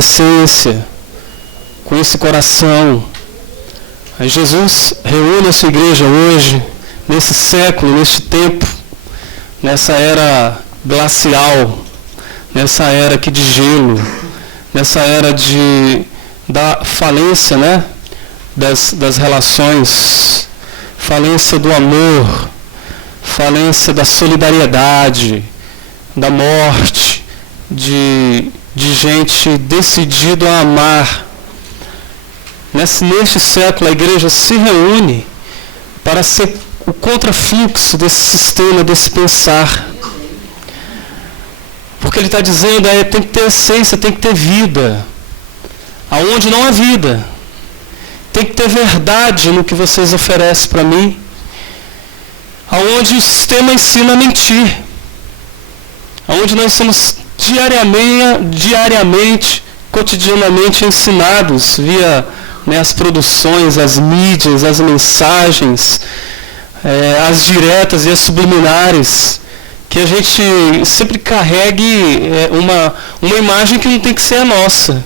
essência, com esse coração. Aí Jesus reúne a sua igreja hoje, nesse século, neste tempo, nessa era glacial, nessa era aqui de gelo, nessa era da falência, né? das relações, falência do amor, falência da solidariedade, da morte, de gente decidida a amar. Neste século, a igreja se reúne para ser o contrafluxo desse sistema, desse pensar. Porque ele está dizendo, tem que ter essência, tem que ter vida. Aonde não há vida. Tem que ter verdade no que vocês oferecem para mim. Aonde o sistema ensina a mentir. Aonde nós somos diariamente, cotidianamente ensinados via as produções, as mídias, as mensagens, as diretas e as subliminares, que a gente sempre carregue uma imagem que não tem que ser a nossa.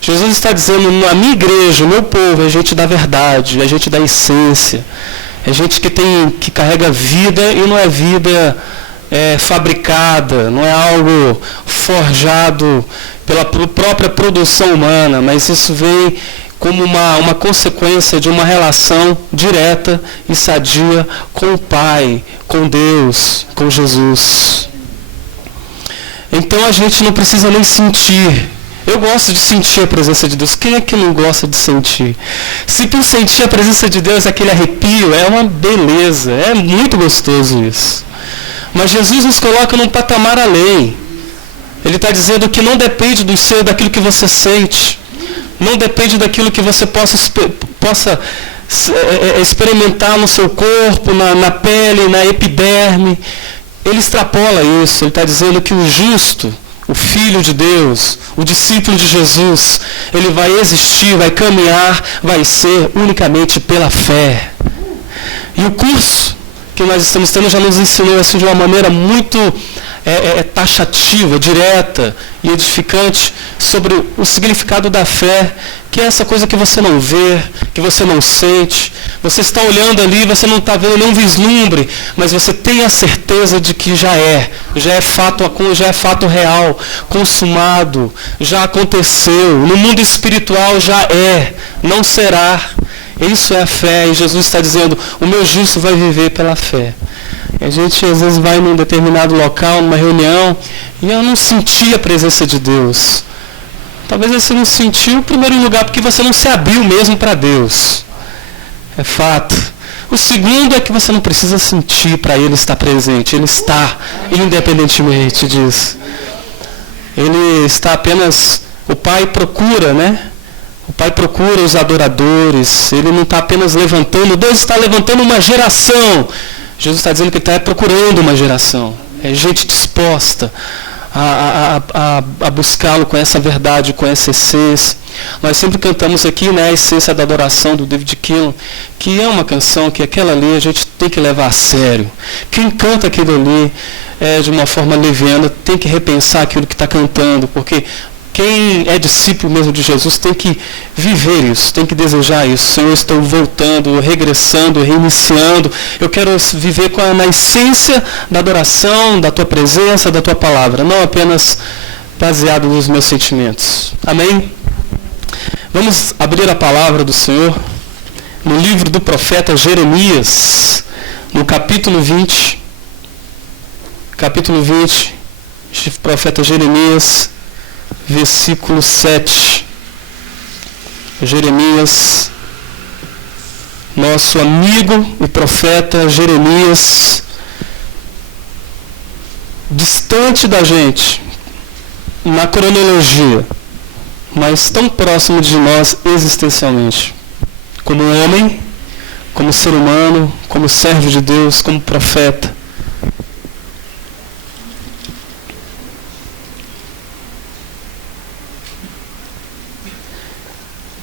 Jesus está dizendo, a minha igreja, o meu povo, é gente da verdade, é gente da essência, é gente que carrega vida e não é vida fabricada, não é algo forjado pela própria produção humana, mas isso vem como uma consequência de uma relação direta e sadia com o Pai, com Deus, com Jesus. Então a gente não precisa nem sentir. Eu gosto de sentir a presença de Deus. Quem é que não gosta de sentir? Se por sentir a presença de Deus, aquele arrepio, é uma beleza, é muito gostoso isso. Mas Jesus nos coloca num patamar além. Ele está dizendo que não depende daquilo que você sente. Não depende daquilo que você possa experimentar no seu corpo, na pele, na epiderme. Ele extrapola isso. Ele está dizendo que o justo, o Filho de Deus, o discípulo de Jesus, ele vai existir, vai caminhar, vai ser unicamente pela fé. E o curso que nós estamos tendo já nos ensinou assim, de uma maneira muito taxativa, direta e edificante sobre o significado da fé, que é essa coisa que você não vê, que você não sente. Você está olhando ali, você não está vendo nenhum vislumbre, mas você tem a certeza de que já é fato real, consumado, já aconteceu. No mundo espiritual já é, não será. Isso é a fé, e Jesus está dizendo, o meu justo vai viver pela fé. A gente às vezes vai num determinado local, numa reunião, e eu não senti a presença de Deus. Talvez você não sentiu, em primeiro lugar, porque você não se abriu mesmo para Deus. É fato. O segundo é que você não precisa sentir para Ele estar presente. Ele está, independentemente disso. Ele está apenas... O Pai procura, né? O Pai procura os adoradores. Ele não está apenas levantando. Deus está levantando uma geração. Jesus está dizendo que Ele está procurando uma geração. É gente disposta a buscá-lo com essa verdade, com essa essência. Nós sempre cantamos aqui, né, a essência da adoração do David Keelan, que é uma canção que aquela ali a gente tem que levar a sério. Quem canta aquilo ali de uma forma leviana tem que repensar aquilo que está cantando, porque quem é discípulo mesmo de Jesus tem que viver isso, tem que desejar isso. Senhor, eu estou voltando, regressando, reiniciando. Eu quero viver na essência da adoração, da Tua presença, da Tua palavra, não apenas baseado nos meus sentimentos. Amém? Vamos abrir a palavra do Senhor no livro do profeta Jeremias, no capítulo 20. Capítulo 20, profeta Jeremias, versículo 7. Jeremias, nosso amigo e profeta Jeremias, distante da gente na cronologia, mas tão próximo de nós existencialmente, como homem, como ser humano, como servo de Deus, como profeta.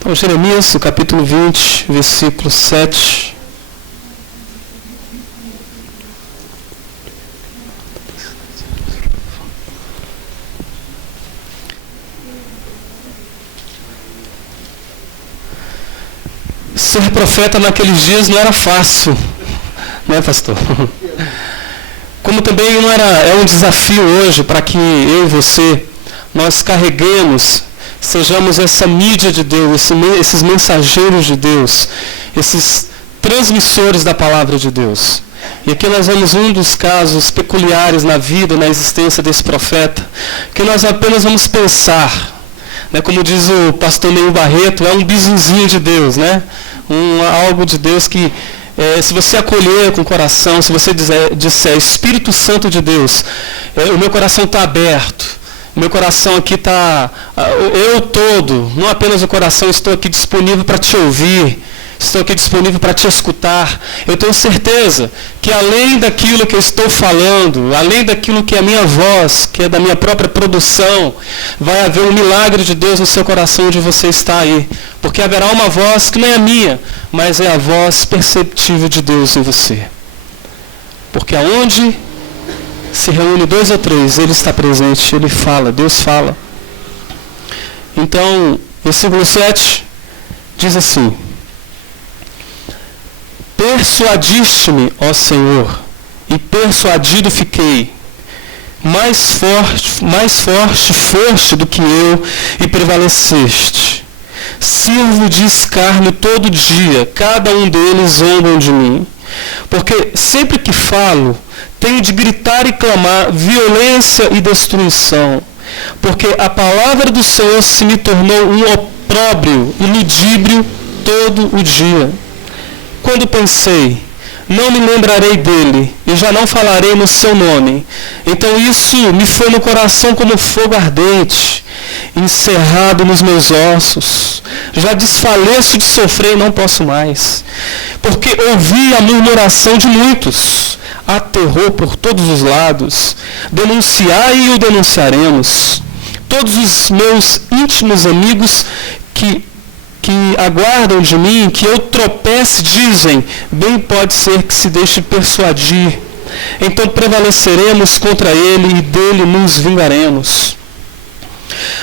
Então, Jeremias, o capítulo 20, versículo 7. Ser profeta naqueles dias não era fácil, né, pastor? Como também não era, é um desafio hoje para que eu e você, nós carreguemos, sejamos essa mídia de Deus, esses mensageiros de Deus, esses transmissores da palavra de Deus. E aqui nós vemos um dos casos peculiares na vida, na existência desse profeta, que nós apenas vamos pensar, né, como diz o pastor Neil Barreto, é um bizuzinho de Deus, né? Algo de Deus que, se você acolher com o coração, se você disser Espírito Santo de Deus, o meu coração está aberto, o meu coração aqui está, eu todo, não apenas o coração, estou aqui disponível para te ouvir, estou aqui disponível para te escutar. Eu tenho certeza que além daquilo que eu estou falando, além daquilo que é a minha voz, que é da minha própria produção, vai haver um milagre de Deus no seu coração onde você está aí. Porque haverá uma voz que não é a minha, mas é a voz perceptível de Deus em você. Porque aonde se reúne 2 ou 3, Ele está presente, Ele fala, Deus fala. Então, versículo 7 diz assim: persuadiste-me, ó Senhor, e persuadido fiquei. Mais forte foste do que eu, e prevaleceste. Sirvo de escárnio todo dia, cada um deles zombam de mim. Porque sempre que falo, tenho de gritar e clamar violência e destruição. Porque a palavra do Senhor se me tornou um opróbrio e ludíbrio todo o dia. Quando pensei, não me lembrarei dele, e já não falarei no seu nome. Então isso me foi no coração como fogo ardente, encerrado nos meus ossos. Já desfaleço de sofrer e não posso mais. Porque ouvi a murmuração de muitos, há terror por todos os lados. Denunciai e o denunciaremos. Todos os meus íntimos amigos que aguardam de mim que eu tropece, dizem, bem pode ser que se deixe persuadir. Então prevaleceremos contra ele e dele nos vingaremos.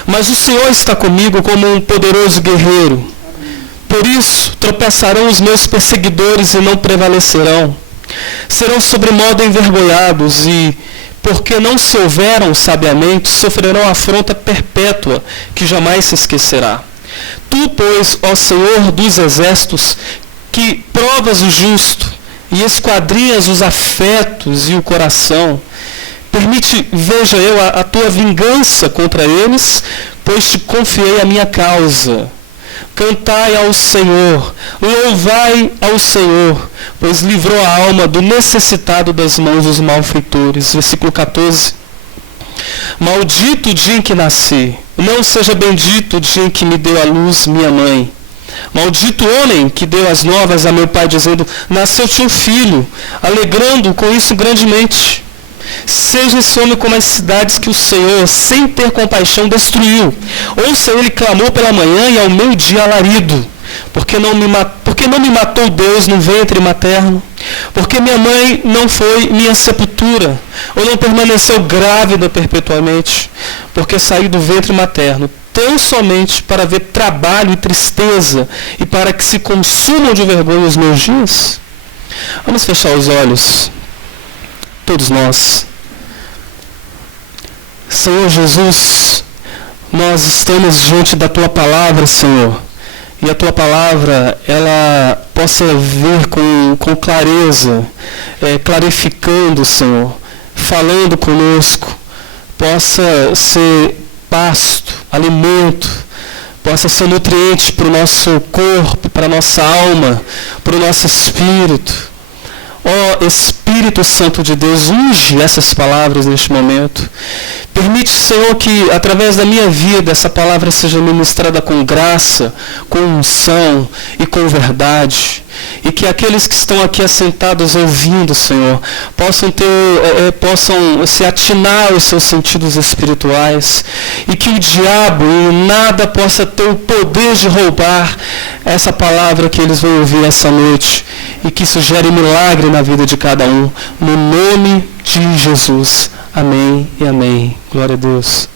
Mas o Senhor está comigo como um poderoso guerreiro. Por isso tropeçarão os meus perseguidores e não prevalecerão. Serão sobremodo envergonhados e, porque não se houveram sabiamente, sofrerão afronta perpétua que jamais se esquecerá. Tu, pois, ó Senhor dos exércitos, que provas o justo e esquadrinhas os afetos e o coração, permite, veja eu, a tua vingança contra eles, pois te confiei a minha causa. Cantai ao Senhor, louvai ao Senhor, pois livrou a alma do necessitado das mãos dos malfeitores. Versículo 14. Maldito o dia em que nasci, não seja bendito o dia em que me deu à luz minha mãe. Maldito o homem que deu as novas a meu pai, dizendo, nasceu-te um filho, alegrando com isso grandemente. Seja esse homem como as cidades que o Senhor, sem ter compaixão, destruiu. Ouça, ele clamou pela manhã e ao meio-dia alarido. Porque não me matou Deus no ventre materno? Porque minha mãe não foi minha sepultura? Ou não permaneceu grávida perpetuamente? Porque saí do ventre materno tão somente para ver trabalho e tristeza e para que se consumam de vergonha os meus dias? Vamos fechar os olhos, todos nós. Senhor Jesus, nós estamos diante da Tua palavra, Senhor. E a Tua palavra, ela possa vir com clareza, clarificando, Senhor, falando conosco, possa ser pasto, alimento, possa ser nutriente para o nosso corpo, para a nossa alma, para o nosso espírito. Ó Espírito Santo de Deus, unge essas palavras neste momento. Permite, Senhor, que através da minha vida essa palavra seja ministrada com graça, com unção e com verdade. E que aqueles que estão aqui assentados ouvindo, Senhor, possam se atinar aos seus sentidos espirituais. E que o diabo em nada possa ter o poder de roubar essa palavra que eles vão ouvir essa noite. E que isso gere milagre na vida de cada um. No nome de Jesus. Amém e amém. Glória a Deus.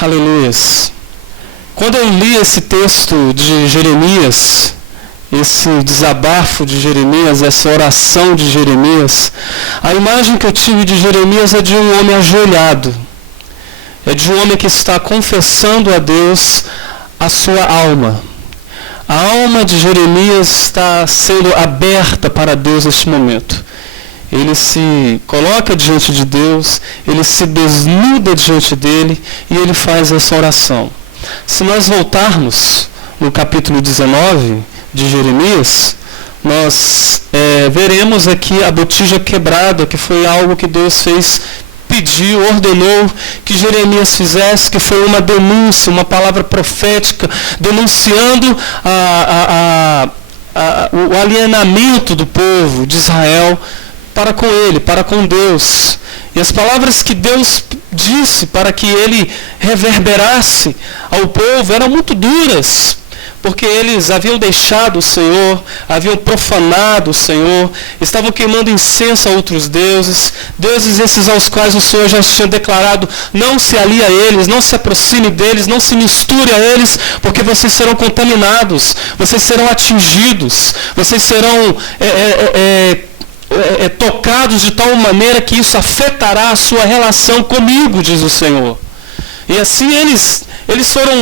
Aleluias. Quando eu li esse texto de Jeremias, esse desabafo de Jeremias, essa oração de Jeremias, a imagem que eu tive de Jeremias é de um homem ajoelhado. É de um homem que está confessando a Deus a sua alma. A alma de Jeremias está sendo aberta para Deus neste momento. Ele se coloca diante de Deus, ele se desnuda diante dele e ele faz essa oração. Se nós voltarmos no capítulo 19 de Jeremias, nós veremos aqui a botija quebrada, que foi algo que Deus fez, pediu, ordenou que Jeremias fizesse, que foi uma denúncia, uma palavra profética, denunciando o alienamento do povo de Israel para com ele, para com Deus. E as palavras que Deus disse para que ele reverberasse ao povo eram muito duras, porque eles haviam deixado o Senhor, haviam profanado o Senhor, estavam queimando incenso a outros deuses, deuses esses aos quais o Senhor já tinha declarado: não se alie a eles, não se aproxime deles, não se misture a eles, porque vocês serão contaminados, vocês serão atingidos, vocês serão tocados de tal maneira que isso afetará a sua relação comigo, diz o Senhor. E assim eles foram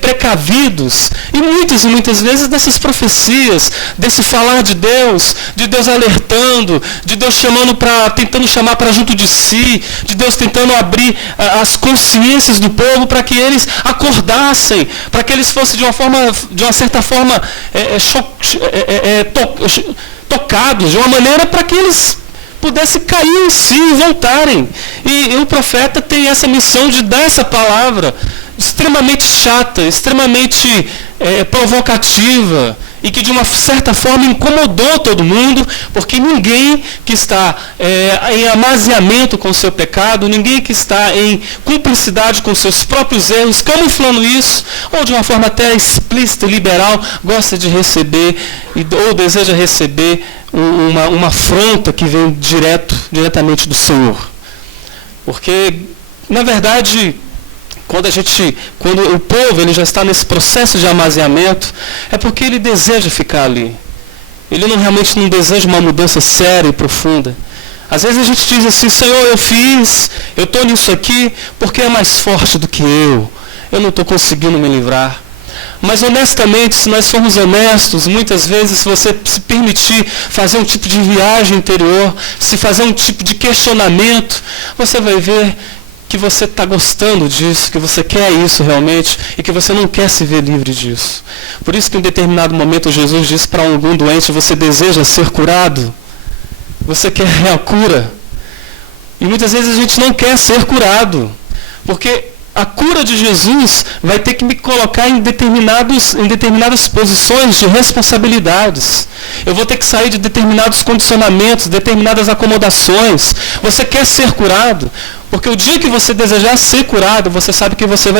precavidos, e muitas vezes dessas profecias, desse falar de Deus alertando, de Deus tentando chamar para junto de si, de Deus tentando abrir as consciências do povo para que eles acordassem, para que eles fossem de uma certa forma tocados, de uma maneira para que eles pudessem cair em si e voltarem. E o profeta tem essa missão de dar essa palavra extremamente chata, extremamente provocativa, e que de uma certa forma incomodou todo mundo, porque ninguém que está em amaziamento com o seu pecado, ninguém que está em cumplicidade com seus próprios erros, camuflando isso, ou de uma forma até explícita e liberal, gosta de receber, ou deseja receber uma afronta que vem diretamente do Senhor. Porque, na verdade, quando o povo ele já está nesse processo de amaziamento, é porque ele deseja ficar ali. Ele realmente não deseja uma mudança séria e profunda. Às vezes a gente diz assim: Senhor, eu estou nisso aqui porque é mais forte do que eu não estou conseguindo me livrar. Mas honestamente, se nós formos honestos, muitas vezes, se você se permitir fazer um tipo de viagem interior, se fazer um tipo de questionamento, você vai ver que você está gostando disso, que você quer isso realmente e que você não quer se ver livre disso. Por isso que em determinado momento Jesus disse para algum doente: você deseja ser curado? Você quer a cura? E muitas vezes a gente não quer ser curado, porque a cura de Jesus vai ter que me colocar em determinadas posições de responsabilidades. Eu vou ter que sair de determinados condicionamentos, determinadas acomodações. Você quer ser curado? Porque o dia que você desejar ser curado, você sabe que você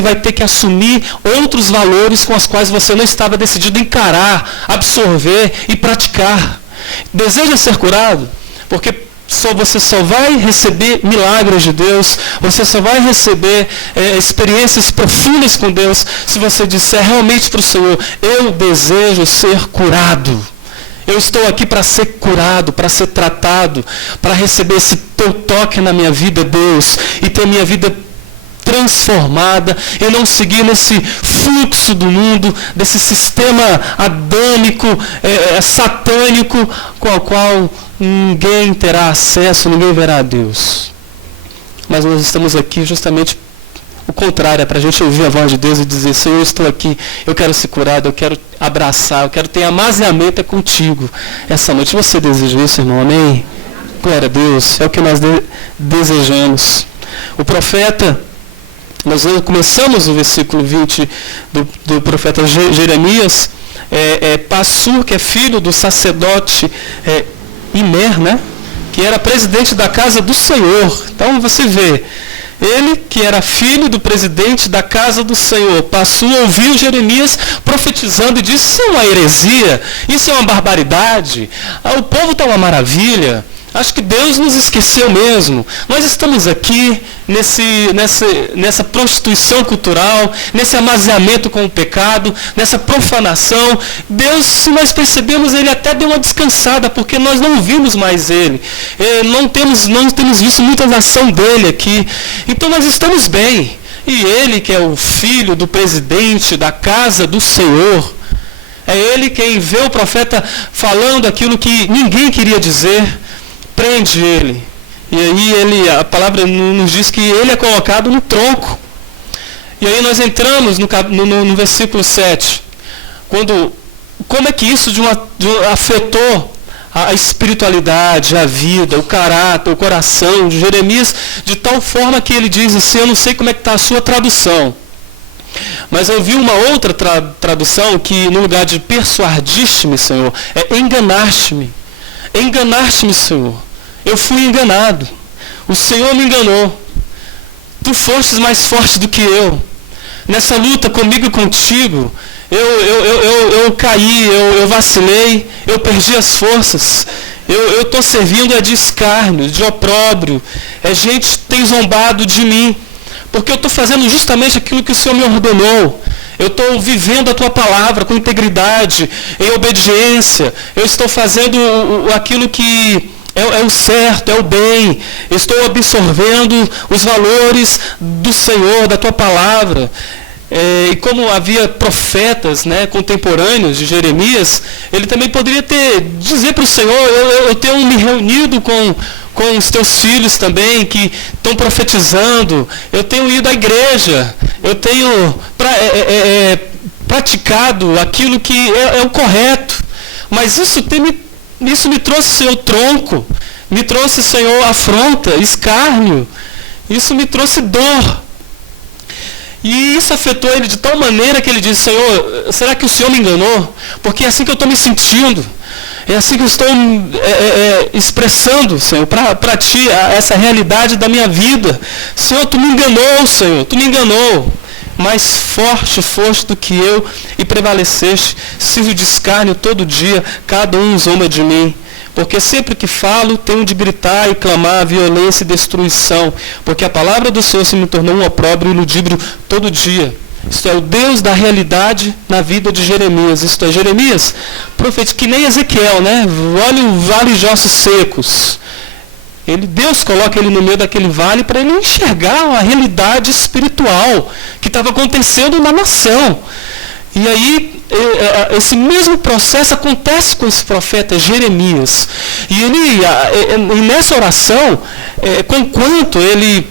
vai ter que assumir outros valores com os quais você não estava decidido encarar, absorver e praticar. Deseja ser curado? Porque você só vai receber milagres de Deus, você só vai receber experiências profundas com Deus, se você disser realmente para o Senhor: eu desejo ser curado. Eu estou aqui para ser curado, para ser tratado, para receber esse teu toque na minha vida, Deus, e ter minha vida transformada, e não seguir nesse fluxo do mundo, desse sistema adâmico, satânico, com o qual ninguém terá acesso, ninguém verá a Deus. Mas nós estamos aqui justamente o contrário, é para a gente ouvir a voz de Deus e dizer: Senhor, eu estou aqui, eu quero ser curado, eu quero abraçar, eu quero ter amaziamento contigo essa noite. Você deseja isso, irmão? Amém? Glória a Deus, é o que nós desejamos. O profeta, nós começamos o versículo 20 do profeta Jeremias, Passur, que é filho do sacerdote Imer, né? Que era presidente da casa do Senhor. Então você vê, ele que era filho do presidente da casa do Senhor, Passur, ouviu Jeremias profetizando e disse: isso é uma heresia, isso é uma barbaridade, o povo está uma maravilha, Acho que Deus nos esqueceu mesmo. Nós estamos aqui nessa prostituição cultural, nesse amaziamento com o pecado, nessa profanação. Deus, se nós percebemos, Ele até deu uma descansada, porque nós não vimos mais Ele. Não temos visto muita ação dEle aqui. Então nós estamos bem. E Ele, que é o filho do presidente da casa do Senhor, é Ele quem vê o profeta falando aquilo que ninguém queria dizer, prende ele. E aí a palavra nos diz que ele é colocado no tronco. E aí nós entramos no versículo 7. Como é que isso afetou a espiritualidade, a vida, o caráter, o coração de Jeremias, de tal forma que ele diz assim, eu não sei como é que está a sua tradução, mas eu vi uma outra tradução que no lugar de persuadiste-me, Senhor, é enganaste-me. Enganaste-me, Senhor. Eu fui enganado. O Senhor me enganou. Tu fostes mais forte do que eu. Nessa luta comigo e contigo, eu caí, eu vacilei, eu perdi as forças. Eu estou servindo de escárnio, de opróbrio. Gente tem zombado de mim. Porque eu estou fazendo justamente aquilo que o Senhor me ordenou. Eu estou vivendo a tua palavra com integridade, em obediência. Eu estou fazendo aquilo que é o certo, é o bem. Estou absorvendo os valores do Senhor, da tua palavra. E como havia profetas, contemporâneos de Jeremias, ele também poderia dizer para o Senhor, eu tenho me reunido com os teus filhos também, que estão profetizando, eu tenho ido à igreja, eu tenho praticado aquilo que é o correto. Mas isso me trouxe, Senhor, tronco, me trouxe, Senhor, afronta, escárnio, isso me trouxe dor. E isso afetou ele de tal maneira que ele disse, Senhor, será que o Senhor me enganou? Porque é assim que eu estou me sentindo, é assim que eu estou expressando, Senhor, para Ti, essa realidade da minha vida. Senhor, Tu me enganou, Senhor, Tu me enganou. Mais forte foste do que eu e prevaleceste. Sirvo de escárnio todo dia, cada um zomba de mim. Porque sempre que falo, tenho de gritar e clamar violência e destruição. Porque a palavra do Senhor se me tornou um opróbrio e ludíbrio todo dia. Isto é o Deus da realidade na vida de Jeremias. Isto é, Jeremias, profeta, que nem Ezequiel, olha o vale de ossos secos. Deus coloca ele no meio daquele vale para ele enxergar a realidade espiritual que estava acontecendo na nação. E aí, esse mesmo processo acontece com esse profeta Jeremias. E nessa oração, conquanto ele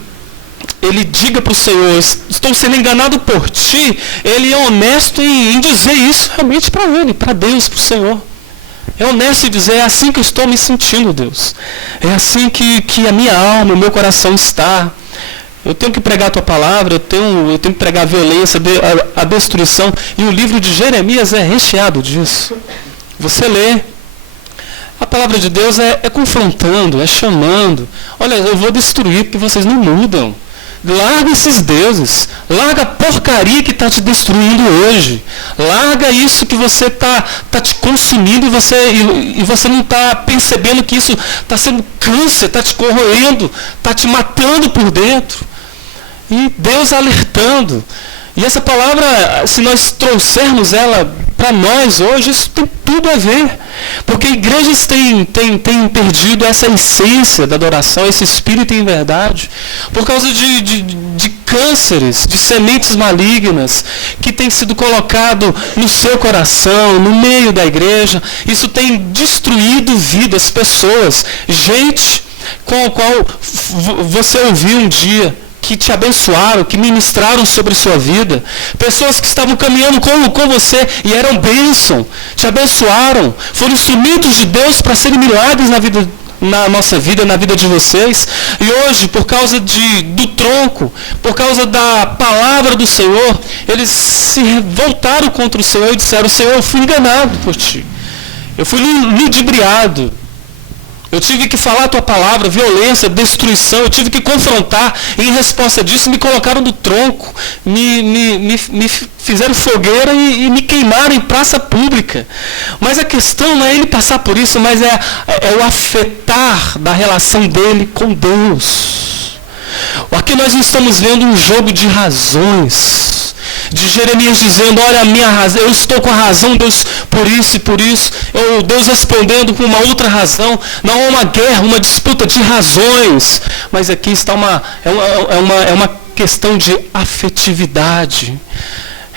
diga para o Senhor, estou sendo enganado por Ti, ele é honesto em dizer isso realmente para ele, para Deus, para o Senhor. É honesto em dizer, é assim que eu estou me sentindo, Deus. É assim que a minha alma, o meu coração está. Eu tenho que pregar a Tua palavra, eu tenho que pregar a violência, a destruição. E o livro de Jeremias é recheado disso. Você lê. A palavra de Deus é confrontando, é chamando. Olha, eu vou destruir porque vocês não mudam. Larga esses deuses. Larga a porcaria que está te destruindo hoje. Larga isso que você está te consumindo e você não está percebendo que isso está sendo câncer, está te corroendo, está te matando por dentro. E Deus alertando. E essa palavra, se nós trouxermos ela para nós hoje, isso tem tudo a ver. Porque igrejas têm perdido essa essência da adoração, esse espírito em verdade, por causa de cânceres, de sementes malignas, que tem sido colocado no seu coração, no meio da igreja. Isso tem destruído vidas, pessoas, gente com a qual você ouviu um dia, que te abençoaram, que ministraram sobre sua vida. Pessoas que estavam caminhando com você e eram bênção, te abençoaram, foram instrumentos de Deus para serem milagres na nossa vida, na vida de vocês. E hoje, por causa do tronco, por causa da palavra do Senhor, eles se voltaram contra o Senhor e disseram, Senhor, eu fui enganado por Ti. Eu fui ludibriado. Eu tive que falar a tua palavra, violência, destruição, eu tive que confrontar, e em resposta disso me colocaram no tronco, me fizeram fogueira e me queimaram em praça pública. Mas a questão não é ele passar por isso, mas é o afetar da relação dele com Deus. Aqui nós estamos vendo um jogo de razões. De Jeremias dizendo, olha a minha razão, eu estou com a razão, Deus, por isso e por isso. Deus respondendo com uma outra razão. Não é uma guerra, uma disputa de razões. Mas aqui está uma questão de afetividade.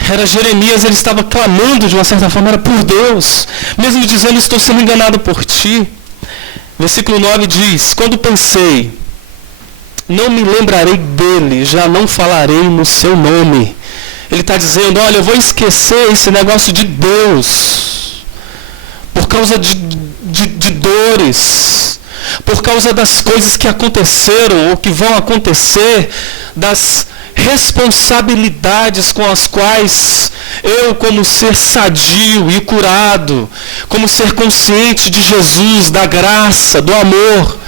Era Jeremias, ele estava clamando de uma certa forma, era por Deus. Mesmo dizendo, estou sendo enganado por ti. Versículo 9 diz, quando pensei, não me lembrarei dele, já não falarei no seu nome. Ele está dizendo, olha, eu vou esquecer esse negócio de Deus, por causa de dores, por causa das coisas que aconteceram ou que vão acontecer, das responsabilidades com as quais eu, como ser sadio e curado, como ser consciente de Jesus, da graça, do amor,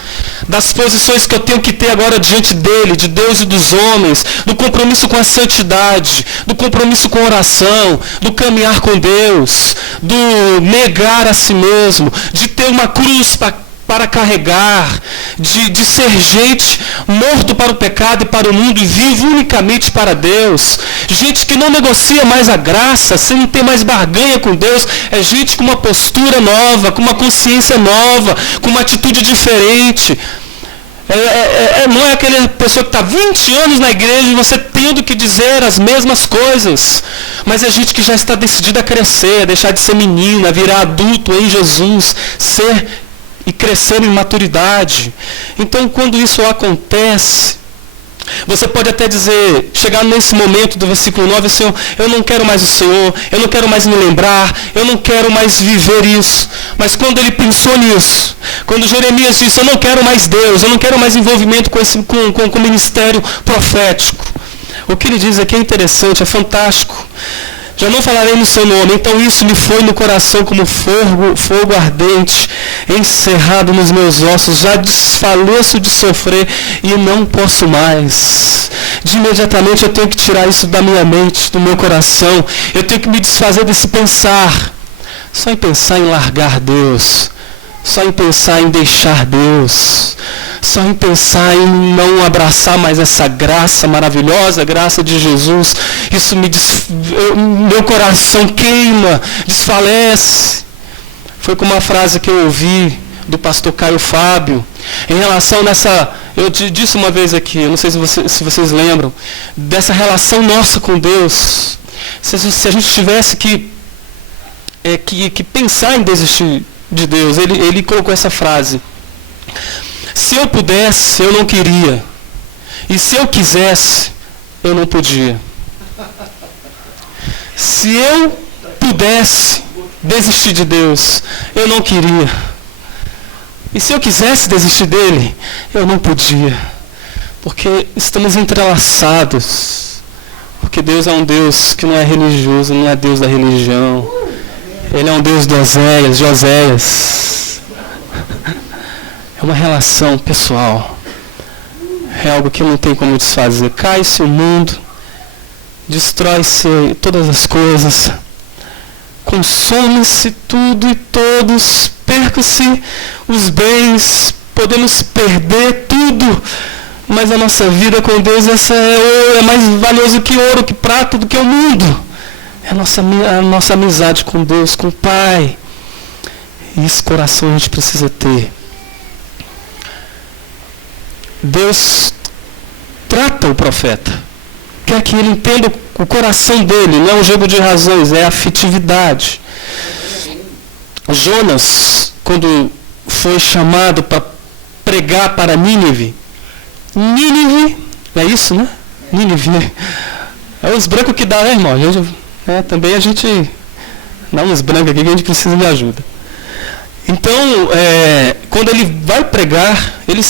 das posições que eu tenho que ter agora diante dele, de Deus e dos homens, do compromisso com a santidade, do compromisso com a oração, do caminhar com Deus, do negar a si mesmo, de ter uma cruz para carregar, de ser gente morto para o pecado e para o mundo e vivo unicamente para Deus. Gente que não negocia mais a graça, sem não ter mais barganha com Deus. É gente com uma postura nova, com uma consciência nova, com uma atitude diferente. Não é aquela pessoa que está 20 anos na igreja e você tendo que dizer as mesmas coisas. Mas é gente que já está decidida a crescer, a deixar de ser menina, a virar adulto em Jesus, ser e crescer em maturidade. Então, quando isso acontece, você pode até dizer, chegar nesse momento do versículo 9, Senhor, eu não quero mais o Senhor, eu não quero mais me lembrar, eu não quero mais viver isso. Mas quando ele pensou nisso, quando Jeremias disse, eu não quero mais Deus, eu não quero mais envolvimento com o ministério profético, o que ele diz aqui é interessante, é fantástico. Já não falarei no seu nome, então isso me foi no coração como fogo ardente, encerrado nos meus ossos, já desfaleço de sofrer e não posso mais. De imediatamente eu tenho que tirar isso da minha mente, do meu coração, eu tenho que me desfazer desse pensar. Só em pensar em largar Deus, só em pensar em deixar Deus, só em pensar em não abraçar mais essa graça maravilhosa, a graça de Jesus, isso meu coração queima, desfalece. Foi como uma frase que eu ouvi do pastor Caio Fábio, em relação eu te disse uma vez aqui, eu não sei se vocês lembram, dessa relação nossa com Deus. Se a gente tivesse que pensar em desistir de Deus, ele colocou essa frase: se eu pudesse, eu não queria. E se eu quisesse, eu não podia. Se eu pudesse desistir de Deus, eu não queria. E se eu quisesse desistir dele, eu não podia. Porque estamos entrelaçados. Porque Deus é um Deus que não é religioso, não é Deus da religião. Ele é um Deus de Oséias. É uma relação pessoal. É algo que não tem como desfazer. Cai-se o mundo, destrói-se todas as coisas, consome-se tudo e todos, perca-se os bens, podemos perder tudo, mas a nossa vida com Deus é mais valioso que ouro, que prata, do que o mundo. É a nossa amizade com Deus, com o Pai. E esse coração a gente precisa ter. Deus trata o profeta, quer que ele entenda o coração dele, não é um jogo de razões, é a afetividade. Jonas, quando foi chamado para pregar para Nínive, é isso, né? Nínive, né? É os brancos que dá, né, irmão? Também a gente dá uns brancos aqui que a gente precisa de ajuda. Então, quando ele vai pregar, ele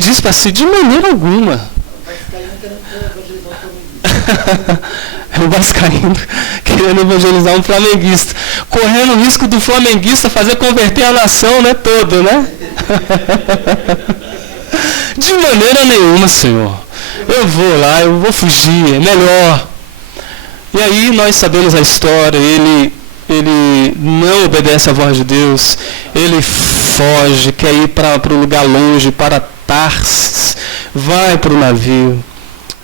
diz para si, de maneira alguma. É o vascaíno que querendo evangelizar um flamenguista, correndo o risco do flamenguista fazer converter a nação, né, toda, né? De maneira nenhuma, Senhor. Eu vou lá, eu vou fugir, é melhor. E aí nós sabemos a história, ele não obedece à voz de Deus, ele foge, quer ir para o lugar longe, para Tarsis, vai para o navio.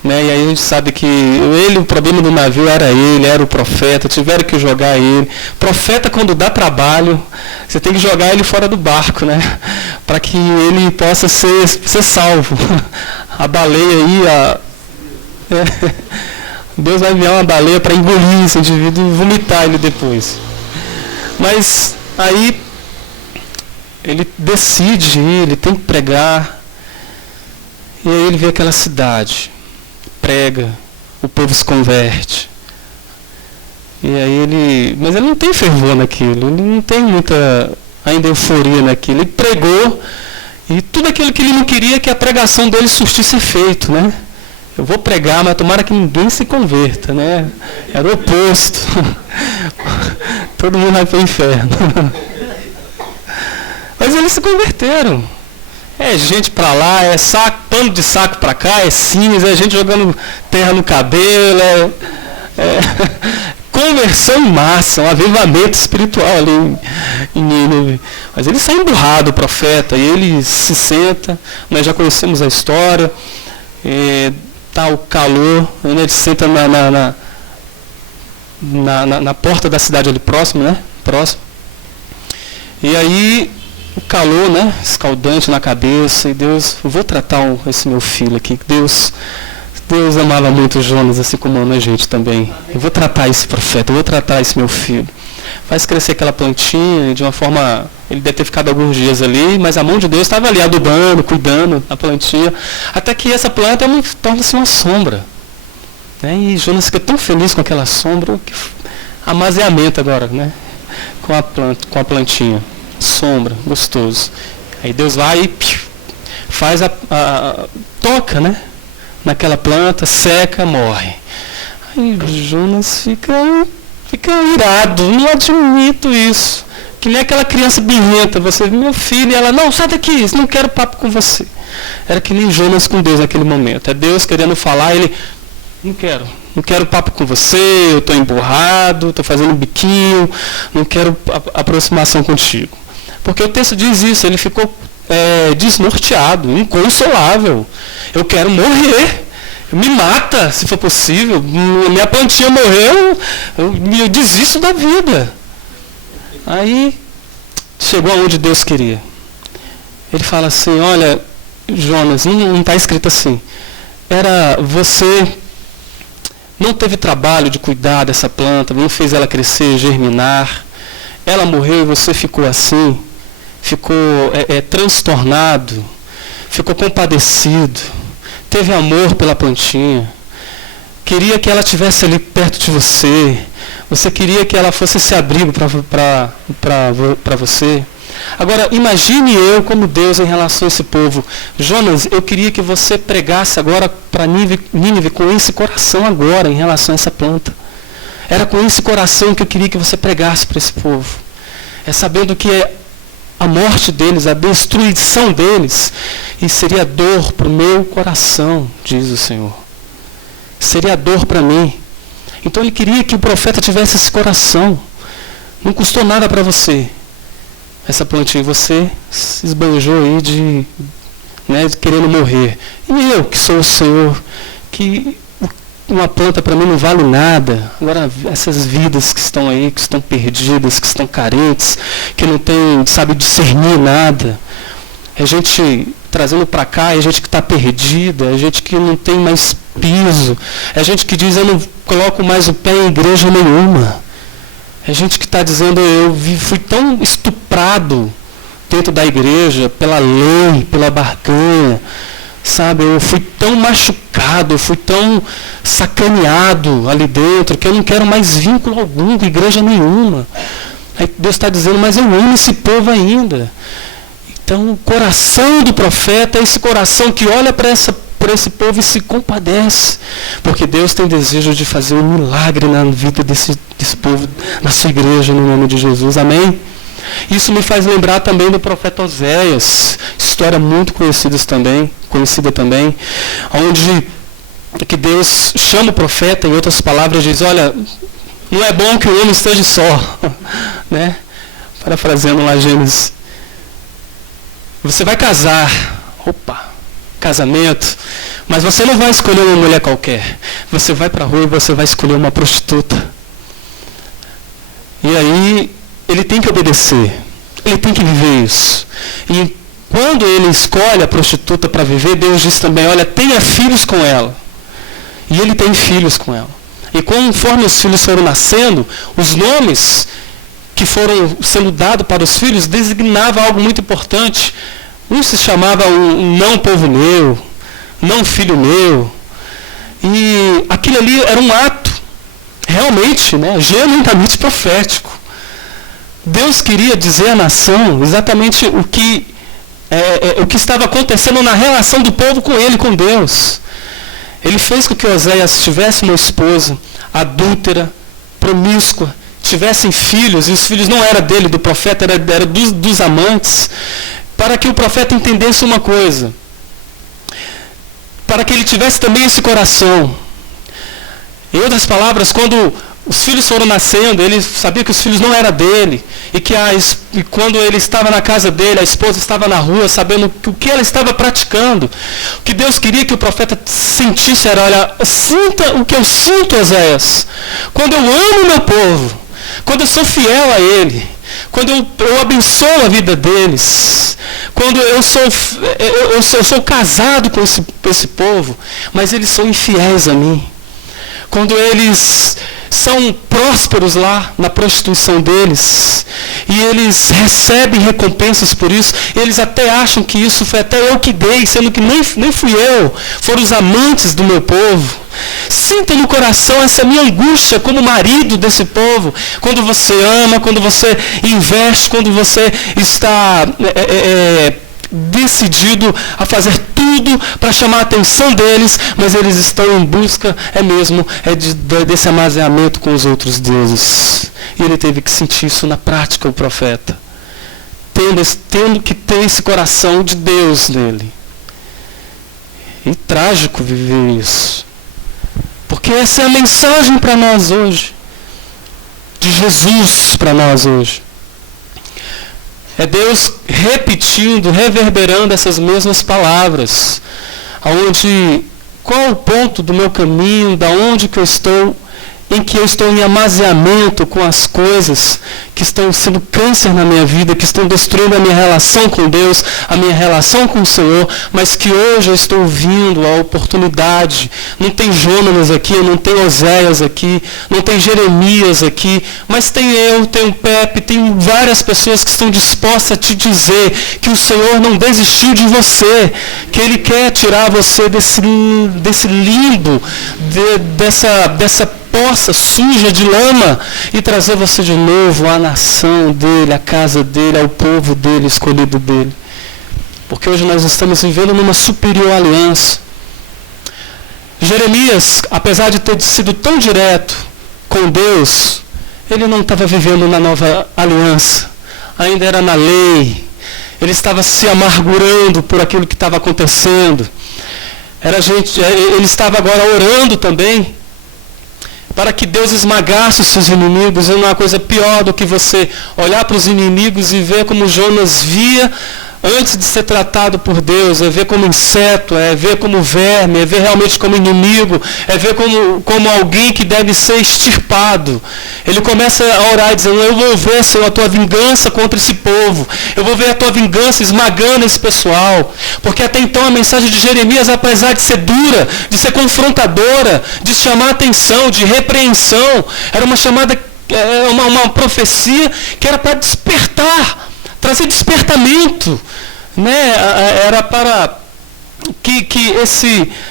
Né? E aí a gente sabe que o problema do navio era o profeta, tiveram que jogar ele. Profeta, quando dá trabalho, você tem que jogar ele fora do barco, né? Para que ele possa ser salvo. A baleia aí, Deus vai enviar uma baleia para engolir esse indivíduo e vomitar ele depois. Mas aí ele decide ir, ele tem que pregar. E aí ele vê aquela cidade, prega, o povo se converte. E aí mas ele não tem fervor naquilo, ele não tem muita ainda euforia naquilo. Ele pregou e tudo aquilo que ele não queria é que a pregação dele surtisse efeito, né? Eu vou pregar, mas tomara que ninguém se converta, né? Era o oposto. Todo mundo vai para o inferno. Mas eles se converteram. É gente para lá, é pano de saco para cá, é cinza, é gente jogando terra no cabelo, conversão em massa, um avivamento espiritual ali em Nínive. Mas ele sai emburrado, o profeta, e ele se senta, nós já conhecemos a história, está o calor, ele senta na porta da cidade ali próximo, né? Próximo. E aí o calor, né, escaldante na cabeça, e Deus, eu vou tratar esse meu filho aqui. Deus amava muito Jonas, assim como ama a gente também. Eu vou tratar esse profeta, eu vou tratar esse meu filho. Faz crescer aquela plantinha, de uma forma, ele deve ter ficado alguns dias ali, mas a mão de Deus estava ali adubando, cuidando da plantinha, até que essa planta torna-se uma sombra. Né? E Jonas fica tão feliz com aquela sombra, que amaziamento agora, né? Com a plantinha. Sombra, gostoso. Aí Deus vai e faz toca, né? Naquela planta, seca, morre. Aí Jonas fica irado, não admito isso. Que nem aquela criança birrenta, você, meu filho, e ela, não, sai daqui, não quero papo com você. Era que nem Jonas com Deus naquele momento. É Deus querendo falar, ele, não quero papo com você, eu estou emburrado, estou fazendo um biquinho, não quero aproximação contigo. Porque o texto diz isso, ele ficou desnorteado, inconsolável. Eu quero morrer, me mata, se for possível. Minha plantinha morreu, eu desisto da vida. Aí, chegou aonde Deus queria. Ele fala assim, olha, Jonas, não está escrito assim. Você não teve trabalho de cuidar dessa planta, não fez ela crescer, germinar. Ela morreu e você ficou assim. Ficou transtornado, ficou compadecido, teve amor pela plantinha, queria que ela estivesse ali perto de você queria que ela fosse esse abrigo para você. Agora, imagine eu como Deus em relação a esse povo. Jonas, eu queria que você pregasse agora para Nínive com esse coração agora em relação a essa planta. Era com esse coração que eu queria que você pregasse para esse povo. Sabendo que a morte deles, a destruição deles, e seria dor para o meu coração, diz o Senhor. Seria dor para mim. Então ele queria que o profeta tivesse esse coração. Não custou nada para você. Essa plantinha, você se esbanjou aí querendo morrer. E eu, que sou o Senhor, que uma planta para mim não vale nada. Agora, essas vidas que estão aí, que estão perdidas, que estão carentes, que não tem, sabe, discernir nada. É gente trazendo para cá, é gente que está perdida, é gente que não tem mais piso, é gente que diz, eu não coloco mais o pé em igreja nenhuma. É gente que está dizendo, fui tão estuprado dentro da igreja, pela lei, pela barganha, sabe, eu fui tão machucado, eu fui tão sacaneado ali dentro, que eu não quero mais vínculo algum com igreja nenhuma. Aí Deus está dizendo, mas eu amo esse povo ainda. Então o coração do profeta é esse coração que olha para essa por esse povo e se compadece. Porque Deus tem desejo de fazer um milagre na vida desse povo, na sua igreja, no nome de Jesus. Amém? Isso me faz lembrar também do profeta Oséias, história muito conhecida também, onde que Deus chama o profeta, em outras palavras, diz, olha, não é bom que o homem esteja só. Né? Parafraseando lá Gênesis. Você vai casar. Opa, casamento. Mas você não vai escolher uma mulher qualquer. Você vai para a rua e você vai escolher uma prostituta. E aí, ele tem que obedecer. Ele tem que viver isso. E quando ele escolhe a prostituta para viver, Deus diz também, olha, tenha filhos com ela. E ele tem filhos com ela. E conforme os filhos foram nascendo, os nomes que foram sendo dados para os filhos designavam algo muito importante. Um se chamava um não povo meu, não filho meu. E aquilo ali era um ato, realmente, né, genuinamente profético. Deus queria dizer à nação exatamente o que estava acontecendo na relação do povo com ele, com Deus. Ele fez com que Oséias tivesse uma esposa adúltera, promíscua, tivessem filhos, e os filhos não eram dele, do profeta, era dos amantes, para que o profeta entendesse uma coisa, para que ele tivesse também esse coração. Em outras palavras, quando os filhos foram nascendo, ele sabia que os filhos não eram dele, e quando ele estava na casa dele, a esposa estava na rua, sabendo o que ela estava praticando. O que Deus queria que o profeta sentisse era, olha, sinta o que eu sinto, Oséias, quando eu amo o meu povo, quando eu sou fiel a ele, quando eu abençoo a vida deles, quando eu sou casado com esse povo, mas eles são infiéis a mim, quando eles são prósperos lá na prostituição deles, e eles recebem recompensas por isso, eles até acham que isso foi até eu que dei, sendo que nem fui eu, foram os amantes do meu povo. Sinta no coração essa minha angústia como marido desse povo, quando você ama, quando você investe, quando você está decidido a fazer tudo para chamar a atenção deles, mas eles estão em busca, desse amaziamento com os outros deuses. E ele teve que sentir isso na prática, o profeta, tendo que ter esse coração de Deus nele. E trágico viver isso, porque essa é a mensagem para nós hoje, de Jesus para nós hoje. É Deus repetindo, reverberando essas mesmas palavras. Qual o ponto do meu caminho, da onde que eu estou, em que eu estou em amaziamento com as coisas que estão sendo câncer na minha vida, que estão destruindo a minha relação com Deus, a minha relação com o Senhor, mas que hoje eu estou vindo a oportunidade. Não tem Jonas aqui, não tem Oséias aqui, não tem Jeremias aqui, mas tem eu, tem o Pepe, tem várias pessoas que estão dispostas a te dizer que o Senhor não desistiu de você, que Ele quer tirar você desse limbo, dessa poça suja de lama, e trazer você de novo à nação dele, à casa dele, ao povo dele, escolhido dele. Porque hoje nós estamos vivendo numa superior aliança. Jeremias, apesar de ter sido tão direto com Deus, ele não estava vivendo na nova aliança, ainda era na lei, ele estava se amargurando por aquilo que estava acontecendo. Ele estava agora orando também para que Deus esmagasse os seus inimigos. E não há coisa pior do que você olhar para os inimigos e ver como Jonas via antes de ser tratado por Deus, é ver como inseto, é ver como verme, é ver realmente como inimigo, é ver como alguém que deve ser extirpado. Ele começa a orar dizendo, eu vou ver, Senhor, a tua vingança contra esse povo, eu vou ver a tua vingança esmagando esse pessoal, porque até então a mensagem de Jeremias, apesar de ser dura, de ser confrontadora, de chamar atenção, de repreensão, era uma chamada, uma profecia que era para despertar, trazer despertamento, né? Era para que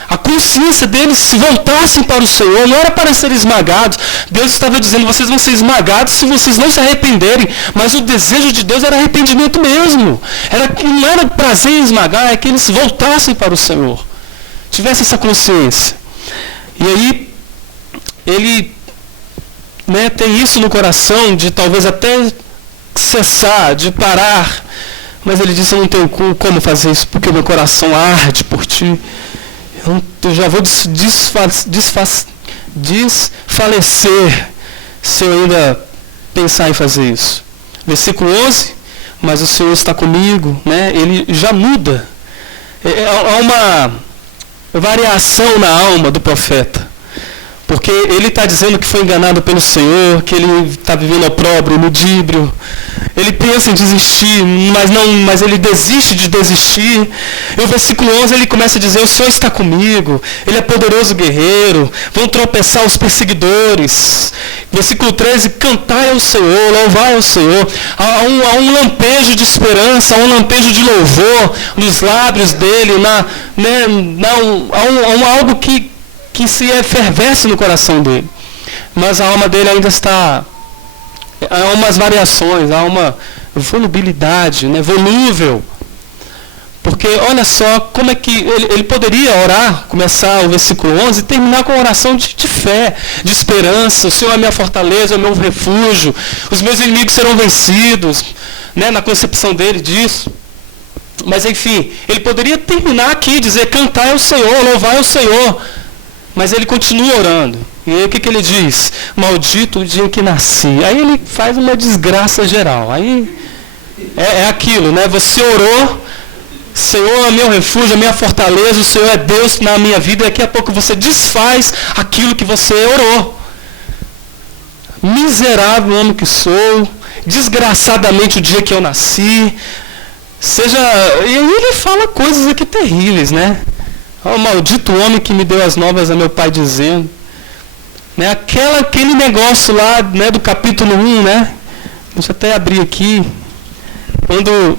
a consciência deles se voltassem para o Senhor, não era para serem esmagados. Deus estava dizendo, vocês vão ser esmagados se vocês não se arrependerem, mas o desejo de Deus era arrependimento mesmo, não era prazer em esmagar, é que eles voltassem para o Senhor. tivesse essa consciência. E aí, ele tem isso no coração de talvez até cessar, de parar. Mas ele disse, eu não tenho como fazer isso, porque o meu coração arde por ti. Eu já vou desfalecer se eu ainda pensar em fazer isso. Versículo 11, mas o Senhor está comigo, ele já muda. Há uma variação na alma do profeta. Porque ele está dizendo que foi enganado pelo Senhor, que ele está vivendo opróbrio, ludíbrio. Ele pensa em desistir, mas ele desiste de desistir. E o versículo 11 ele começa a dizer, o Senhor está comigo, Ele é poderoso guerreiro, vão tropeçar os perseguidores. Versículo 13, cantai ao Senhor, louvai ao Senhor. Há um lampejo de esperança, há um lampejo de louvor nos lábios dele, há algo que se efervesce no coração dele. Mas a alma dele ainda está... Há umas variações, há uma volubilidade, volúvel. Porque olha só como é que ele poderia orar, começar o versículo 11 e terminar com uma oração de fé, de esperança. O Senhor é minha fortaleza, é o meu refúgio. Os meus inimigos serão vencidos. Na concepção dele disso. Mas enfim, ele poderia terminar aqui, dizer, cantai ao Senhor, louvai ao Senhor. Mas ele continua orando. E aí o que ele diz? Maldito o dia em que nasci. Aí ele faz uma desgraça geral. Aí é aquilo, Você orou, Senhor é meu refúgio, é minha fortaleza, o Senhor é Deus na minha vida, e daqui a pouco você desfaz aquilo que você orou. Miserável homem que sou, desgraçadamente o dia que eu nasci. E aí ele fala coisas aqui terríveis, O maldito homem que me deu as novas a meu pai dizendo. Aquele negócio lá, do capítulo 1, Deixa eu até abrir aqui. Quando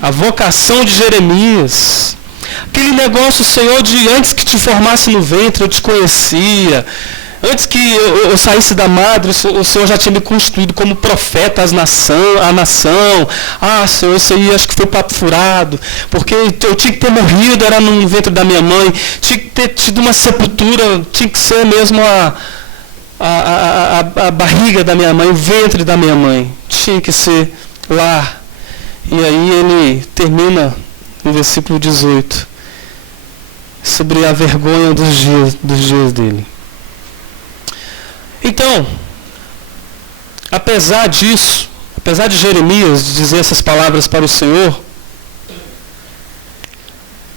a vocação de Jeremias. Aquele negócio, Senhor, de antes que te formasse no ventre, eu te conhecia. Antes que eu saísse da madre, o Senhor já tinha me constituído como profeta à nação. Senhor, isso aí acho que foi papo furado. Porque eu tinha que ter morrido, era no ventre da minha mãe. Tinha que ter tido uma sepultura, tinha que ser mesmo a barriga da minha mãe, o ventre da minha mãe. Tinha que ser lá. E aí ele termina no versículo 18. Sobre a vergonha dos dias dele. Então, apesar disso, apesar de Jeremias dizer essas palavras para o Senhor,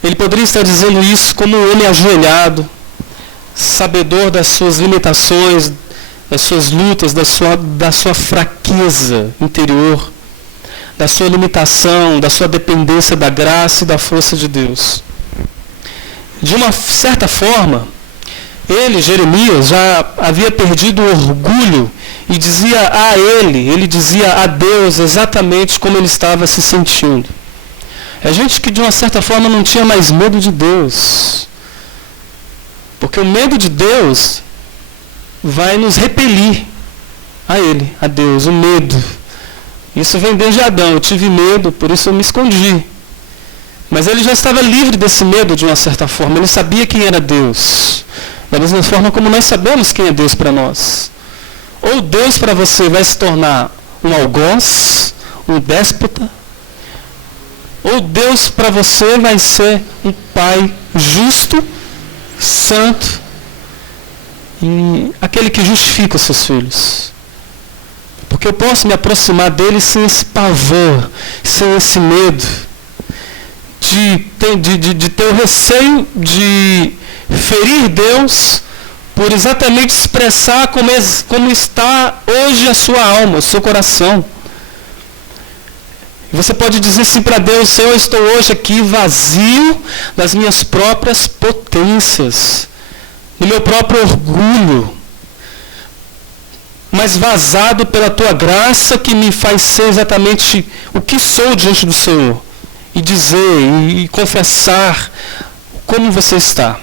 ele poderia estar dizendo isso como um homem ajoelhado, sabedor das suas limitações, das suas lutas, da sua fraqueza interior, da sua limitação, da sua dependência da graça e da força de Deus. De uma certa forma, Jeremias, já havia perdido o orgulho e dizia ele dizia a Deus exatamente como ele estava se sentindo. É gente que de uma certa forma não tinha mais medo de Deus. Porque o medo de Deus vai nos repelir a Ele, a Deus, o medo. Isso vem desde Adão, eu tive medo, por isso eu me escondi. Mas ele já estava livre desse medo de uma certa forma, ele sabia quem era Deus. Da mesma forma como nós sabemos quem é Deus para nós. Ou Deus para você vai se tornar um algoz, um déspota, ou Deus para você vai ser um Pai justo, santo, e aquele que justifica os seus filhos. Porque eu posso me aproximar dele sem esse pavor, sem esse medo, de ter o receio de ferir Deus por exatamente expressar como está hoje a sua alma, o seu coração. Você pode dizer assim para Deus: Senhor, eu estou hoje aqui vazio das minhas próprias potências, do meu próprio orgulho, mas vazado pela tua graça que me faz ser exatamente o que sou diante do Senhor. E dizer e confessar como você está.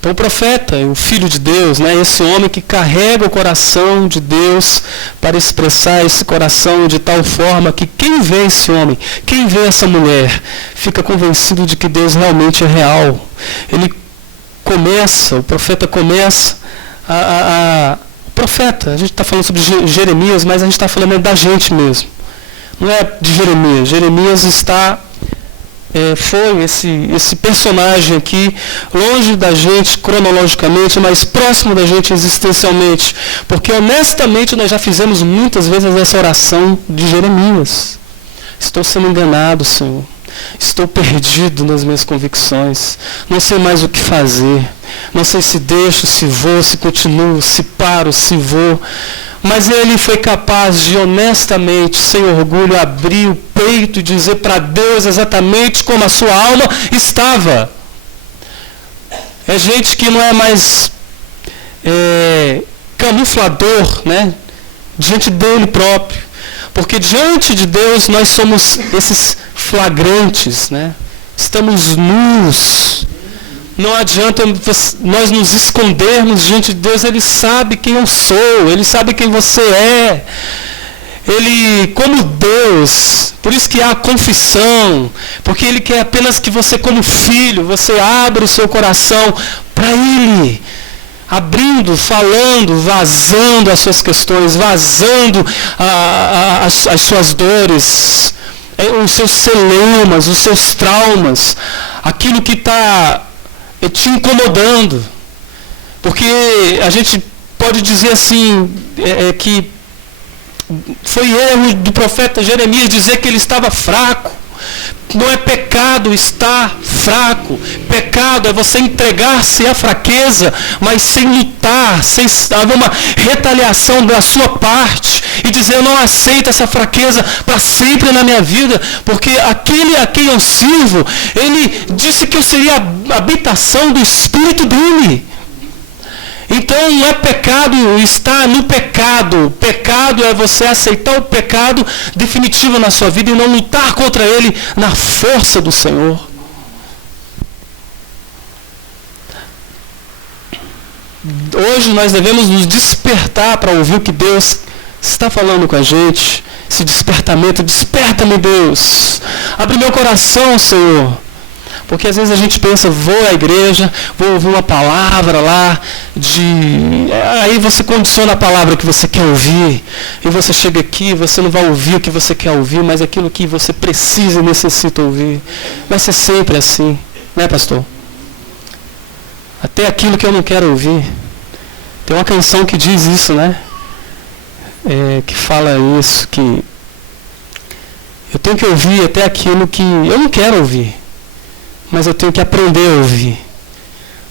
Então o profeta, o filho de Deus, né, esse homem que carrega o coração de Deus para expressar esse coração de tal forma que quem vê esse homem, quem vê essa mulher, fica convencido de que Deus realmente é real. O profeta começa o profeta, a gente está falando sobre Jeremias, mas a gente está falando da gente mesmo. Não é de Jeremias. Jeremias foi esse personagem aqui, longe da gente cronologicamente, mas próximo da gente existencialmente. Porque honestamente nós já fizemos muitas vezes essa oração de Jeremias. Estou sendo enganado, Senhor. Estou perdido nas minhas convicções. Não sei mais o que fazer. Não sei se deixo, se vou, se continuo, se paro, se vou. Mas ele foi capaz de honestamente, sem orgulho, abrir o peito e dizer para Deus exatamente como a sua alma estava. É gente que não é mais camuflador, né, diante dele próprio. Porque diante de Deus nós somos esses flagrantes, né? Estamos nus. Não adianta nós nos escondermos diante de Deus. Ele sabe quem eu sou, Ele sabe quem você é. Ele, como Deus, por isso que há a confissão, porque Ele quer apenas que você, como filho, você abra o seu coração para Ele. Abrindo, falando, vazando as suas questões, vazando as suas dores, os seus celemas, os seus traumas, aquilo que está te incomodando. Porque a gente pode dizer assim, que foi erro do profeta Jeremias dizer que ele estava fraco. Não é pecado estar fraco. Pecado é você entregar-se à fraqueza, mas sem lutar, sem haver uma retaliação da sua parte e dizer: eu não aceito essa fraqueza para sempre na minha vida, porque aquele a quem eu sirvo, ele disse que eu seria a habitação do Espírito dele. Então não é pecado estar no pecado. Pecado é você aceitar o pecado definitivo na sua vida e não lutar contra ele na força do Senhor. Hoje nós devemos nos despertar para ouvir o que Deus está falando com a gente. Esse despertamento, desperta-me, Deus. Abre meu coração, Senhor. Porque às vezes a gente pensa, vou à igreja, vou ouvir uma palavra lá, aí você condiciona a palavra que você quer ouvir, e você chega aqui, você não vai ouvir o que você quer ouvir, mas aquilo que você precisa e necessita ouvir. Vai ser sempre assim, né, pastor? Até aquilo que eu não quero ouvir. Tem uma canção que diz isso, né? Que fala isso, que eu tenho que ouvir até aquilo que eu não quero ouvir. Mas eu tenho que aprender a ouvir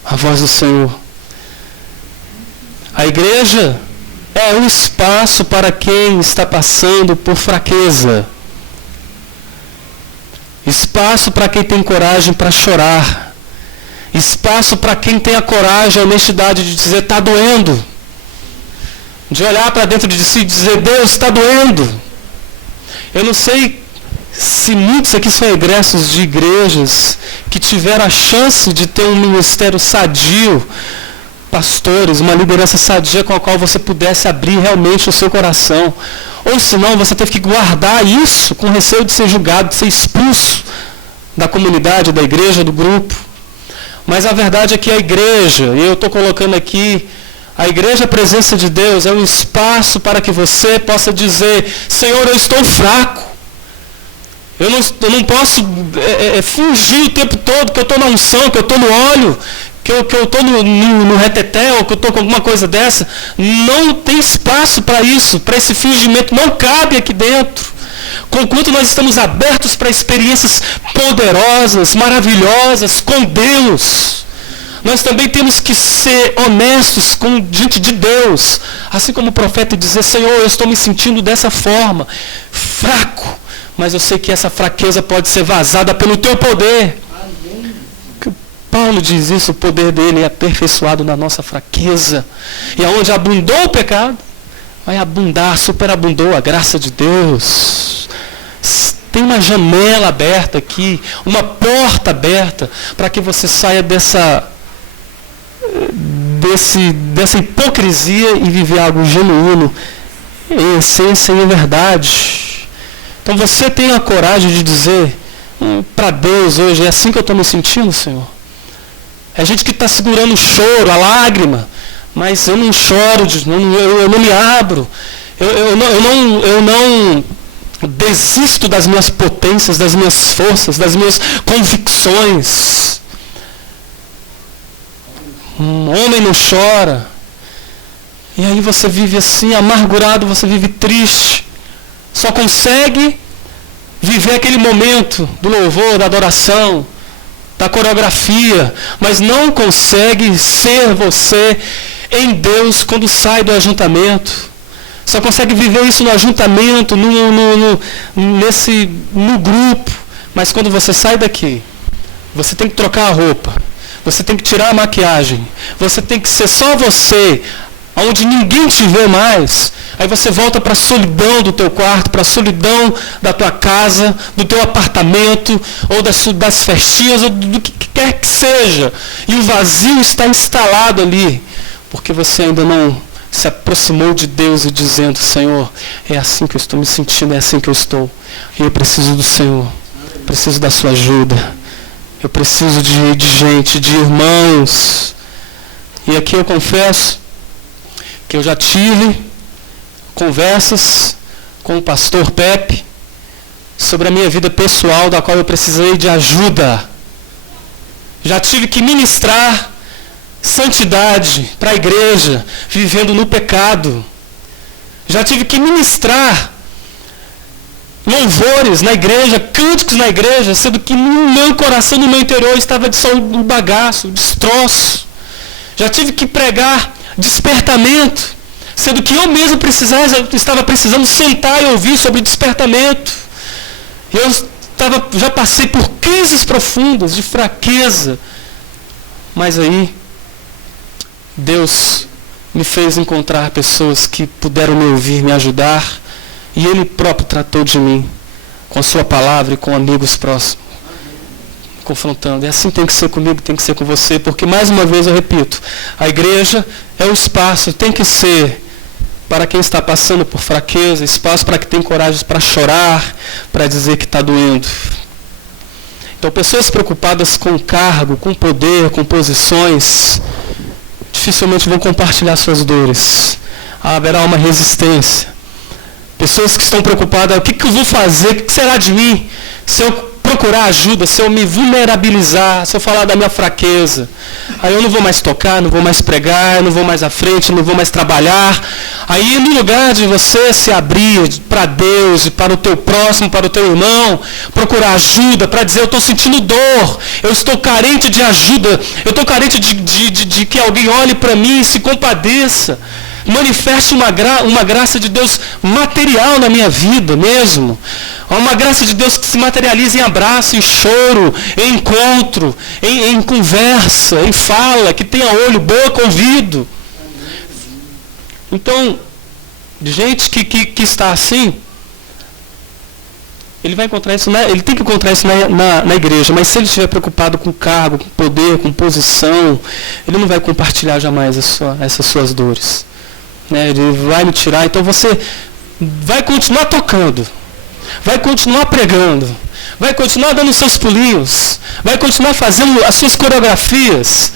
a voz do Senhor. A igreja é um espaço para quem está passando por fraqueza. Espaço para quem tem coragem para chorar. Espaço para quem tem a coragem, a honestidade de dizer: está doendo. De olhar para dentro de si e dizer: Deus, está doendo. Eu não sei se muitos aqui são egressos de igrejas que tiveram a chance de ter um ministério sadio, pastores, uma liderança sadia com a qual você pudesse abrir realmente o seu coração. Ou senão você teve que guardar isso com receio de ser julgado, de ser expulso da comunidade, da igreja, do grupo. Mas a verdade é que a igreja, e eu estou colocando aqui, a igreja, a presença de Deus, é um espaço para que você possa dizer: Senhor, eu estou fraco. Eu não posso fingir o tempo todo que eu estou na unção, que eu estou no óleo, que eu estou no reteté, ou que eu estou com alguma coisa dessa. Não tem espaço para isso, para esse fingimento. Não cabe aqui dentro. Conquanto nós estamos abertos para experiências poderosas, maravilhosas com Deus, nós também temos que ser honestos diante de Deus. Assim como o profeta dizer: Senhor, eu estou me sentindo dessa forma, fraco. Mas eu sei que essa fraqueza pode ser vazada pelo teu poder. Amém. Paulo diz isso: o poder dele é aperfeiçoado na nossa fraqueza. E aonde abundou o pecado, vai abundar, superabundou a graça de Deus. Tem uma janela aberta aqui, uma porta aberta, para que você saia dessa hipocrisia e viver algo genuíno, em essência e em verdade. Então você tem a coragem de dizer para Deus hoje, é assim que eu estou me sentindo, Senhor? É gente que está segurando o choro, a lágrima, mas eu não choro, eu não me abro, eu não desisto das minhas potências, das minhas forças, das minhas convicções. Um homem não chora. E aí você vive assim, amargurado, você vive triste. Só consegue viver aquele momento do louvor, da adoração, da coreografia, mas não consegue ser você em Deus quando sai do ajuntamento. Só consegue viver isso no ajuntamento, no grupo. Mas quando você sai daqui, você tem que trocar a roupa, você tem que tirar a maquiagem, você tem que ser só você, onde ninguém te vê mais. Aí você volta para a solidão do teu quarto, para a solidão da tua casa, do teu apartamento, ou das festinhas, ou do que quer que seja. E o vazio está instalado ali, porque você ainda não se aproximou de Deus e dizendo, Senhor, é assim que eu estou me sentindo, é assim que eu estou. E eu preciso do Senhor, preciso da sua ajuda. Eu preciso de gente, de irmãos. E aqui eu confesso que eu já tive conversas com o pastor Pepe sobre a minha vida pessoal, da qual eu precisei de ajuda. Já tive que ministrar santidade para a igreja, vivendo no pecado. Já tive que ministrar louvores na igreja, cânticos na igreja, sendo que no meu coração, no meu interior, estava só um bagaço, um destroço. Já tive que pregar despertamento, sendo que eu mesmo estava precisando sentar e ouvir sobre despertamento. Já passei por crises profundas de fraqueza. Mas aí, Deus me fez encontrar pessoas que puderam me ouvir, me ajudar. E Ele próprio tratou de mim, com a sua palavra e com amigos próximos, confrontando. E assim tem que ser comigo, tem que ser com você, porque mais uma vez eu repito, a igreja é o espaço, tem que ser para quem está passando por fraqueza, espaço para quem tem coragem para chorar, para dizer que está doendo. Então pessoas preocupadas com cargo, com poder, com posições, dificilmente vão compartilhar suas dores. Haverá uma resistência. Pessoas que estão preocupadas, o que eu vou fazer, o que será de mim, se eu procurar ajuda, se eu me vulnerabilizar, se eu falar da minha fraqueza. Aí eu não vou mais tocar, não vou mais pregar, não vou mais à frente, não vou mais trabalhar. Aí no lugar de você se abrir para Deus e para o teu próximo, para o teu irmão, procurar ajuda, para dizer, eu estou sentindo dor, eu estou carente de ajuda, eu estou carente de que alguém olhe para mim e se compadeça. Manifeste uma graça de Deus material na minha vida mesmo. Uma graça de Deus que se materializa em abraço, em choro, em encontro, em conversa, em fala, que tenha olho, boca, ouvido. Então, gente que está assim, ele vai encontrar isso, ele tem que encontrar isso na igreja, mas se ele estiver preocupado com cargo, com poder, com posição, ele não vai compartilhar jamais essas suas dores. Ele vai me tirar, então você vai continuar tocando, vai continuar pregando, vai continuar dando seus pulinhos, vai continuar fazendo as suas coreografias,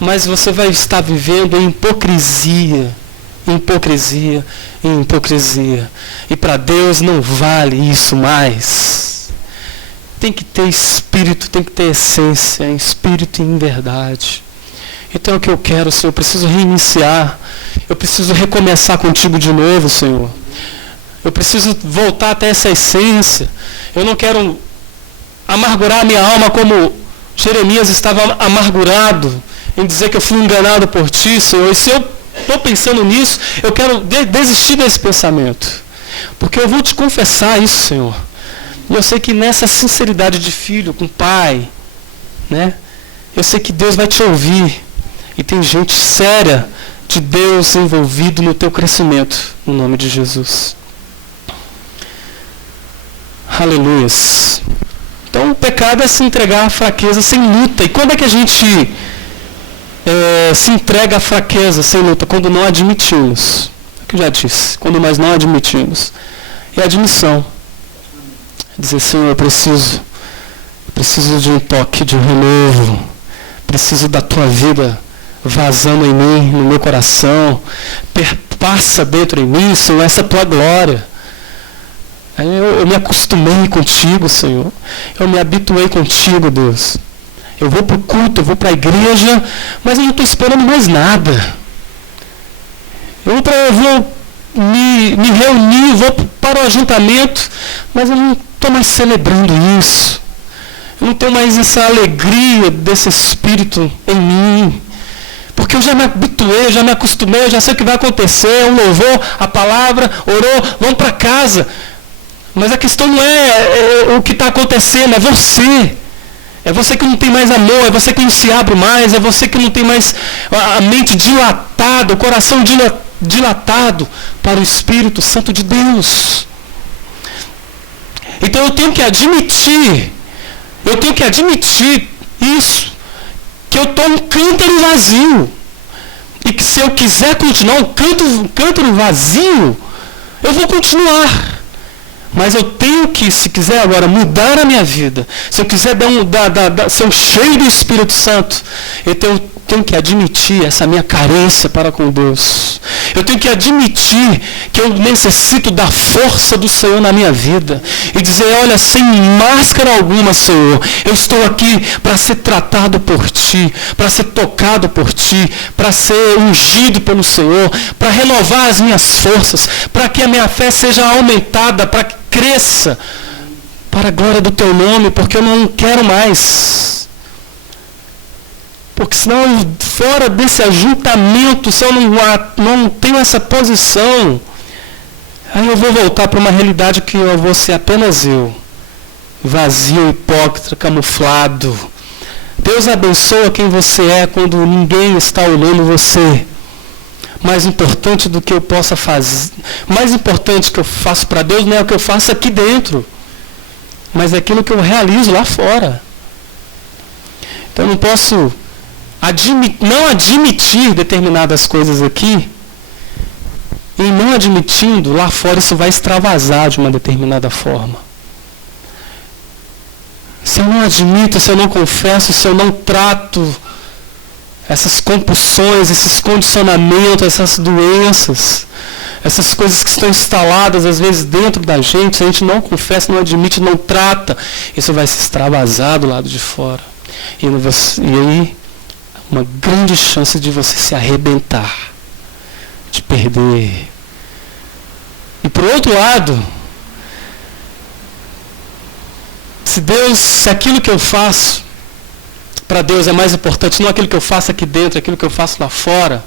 mas você vai estar vivendo em hipocrisia, hipocrisia, hipocrisia. E para Deus não vale isso mais. Tem que ter espírito, tem que ter essência, em espírito e em verdade. Então é o que eu quero, Senhor, eu preciso reiniciar, eu preciso recomeçar contigo de novo, Senhor. Eu preciso voltar até essa essência. Eu não quero amargurar a minha alma como Jeremias estava amargurado em dizer que eu fui enganado por ti, Senhor. E se eu estou pensando nisso, eu quero desistir desse pensamento. Porque eu vou te confessar isso, Senhor. E eu sei que nessa sinceridade de filho com pai, eu sei que Deus vai te ouvir. E tem gente séria de Deus envolvido no teu crescimento, no nome de Jesus. Aleluias. Então o pecado é se entregar à fraqueza sem luta. E quando é que a gente se entrega à fraqueza sem luta, quando não admitimos. É o que eu já disse, quando nós não admitimos. É a admissão. Dizer, Senhor, eu preciso de um toque, de um renovo. Preciso da tua vida vazando em mim, no meu coração. Perpassa dentro em mim, Senhor, essa tua glória. Eu me acostumei contigo, Senhor. Eu me habituei contigo, Deus. Eu vou para o culto, eu vou para a igreja, mas eu não estou esperando mais nada. Eu vou me reunir, vou para o ajuntamento, mas eu não estou mais celebrando isso. Eu não tenho mais essa alegria desse Espírito em mim. Porque eu já me habituei, eu já me acostumei, eu já sei o que vai acontecer. Um louvor, a palavra, orou, vamos para casa. Mas a questão não é o que está acontecendo, é você. É você que não tem mais amor, é você que não se abre mais, é você que não tem mais a mente dilatada, o coração dilatado para o Espírito Santo de Deus. Então eu tenho que admitir isso, que eu estou um cântaro vazio. E que se eu quiser continuar um cântaro vazio, eu vou continuar. Mas eu tenho que, se quiser agora mudar a minha vida, se eu quiser ser um cheio do Espírito Santo, eu tenho que admitir essa minha carência para com Deus. Eu tenho que admitir que eu necessito da força do Senhor na minha vida. E dizer, olha, sem máscara alguma, Senhor, eu estou aqui para ser tratado por Ti, para ser tocado por Ti, para ser ungido pelo Senhor, para renovar as minhas forças, para que a minha fé seja aumentada, para que cresça para a glória do Teu nome, porque eu não quero mais. Porque senão, fora desse ajuntamento, se eu não tenho essa posição, aí eu vou voltar para uma realidade que eu vou ser apenas eu, vazio, hipócrita, camuflado. Deus abençoa quem você é quando ninguém está olhando você. Mais importante do que eu possa fazer, mais importante que eu faço para Deus não é o que eu faço aqui dentro, mas é aquilo que eu realizo lá fora. Então eu não posso não admitir determinadas coisas aqui, e não admitindo, lá fora isso vai extravasar de uma determinada forma. Se eu não admito, se eu não confesso, se eu não trato essas compulsões, esses condicionamentos, essas doenças, essas coisas que estão instaladas às vezes dentro da gente, se a gente não confessa, não admite, não trata, isso vai se extravasar do lado de fora. E aí, uma grande chance de você se arrebentar, de perder. E por outro lado, se aquilo que eu faço para Deus é mais importante, não aquilo que eu faço aqui dentro, aquilo que eu faço lá fora,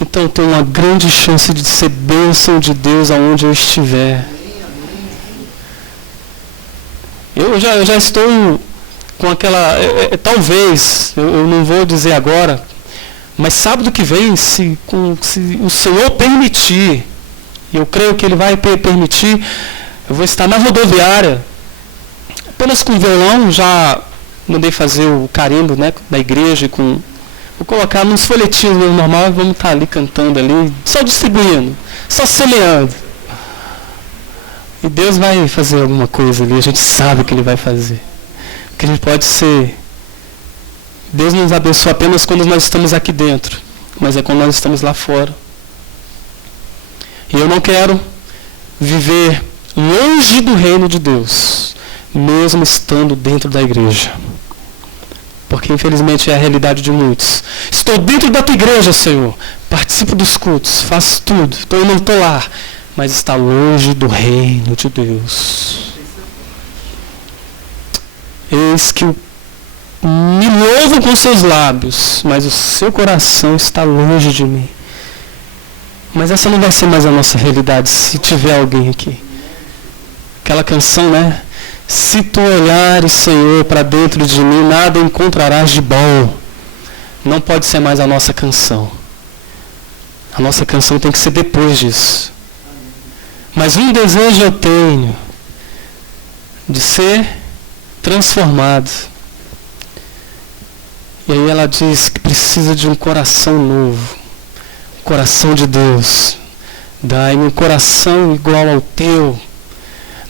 então eu tenho uma grande chance de ser bênção de Deus aonde eu estiver. Eu já estou com aquela... talvez, eu não vou dizer agora, mas sábado que vem, se o Senhor permitir, e eu creio que Ele vai permitir, eu vou estar na rodoviária, apenas com violão, já mandei fazer o carimbo, né, da igreja, vou colocar nos folhetinhos mesmo normal e vamos estar ali cantando ali, só distribuindo, só semeando. E Deus vai fazer alguma coisa ali, a gente sabe que Ele vai fazer. Que a gente pode ser... Deus nos abençoa apenas quando nós estamos aqui dentro, mas é quando nós estamos lá fora. E eu não quero viver longe do reino de Deus, mesmo estando dentro da igreja. Porque infelizmente é a realidade de muitos. Estou dentro da tua igreja, Senhor. Participo dos cultos, faço tudo. Eu não estou lá, mas está longe do reino de Deus. Eis que me louvo com seus lábios, mas o seu coração está longe de mim. Mas essa não vai ser mais a nossa realidade, se tiver alguém aqui. Aquela canção, né? Se tu olhares, Senhor, para dentro de mim, nada encontrarás de bom. Não pode ser mais a nossa canção. A nossa canção tem que ser depois disso. Mas um desejo eu tenho, de ser transformado. E aí ela diz que precisa de um coração novo, um coração de Deus. Dai-me um coração igual ao teu,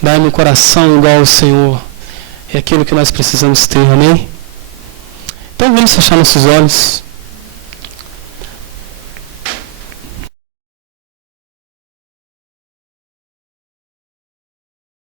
dai-me um coração igual ao Senhor. É aquilo que nós precisamos ter, amém? Então vamos fechar nossos olhos.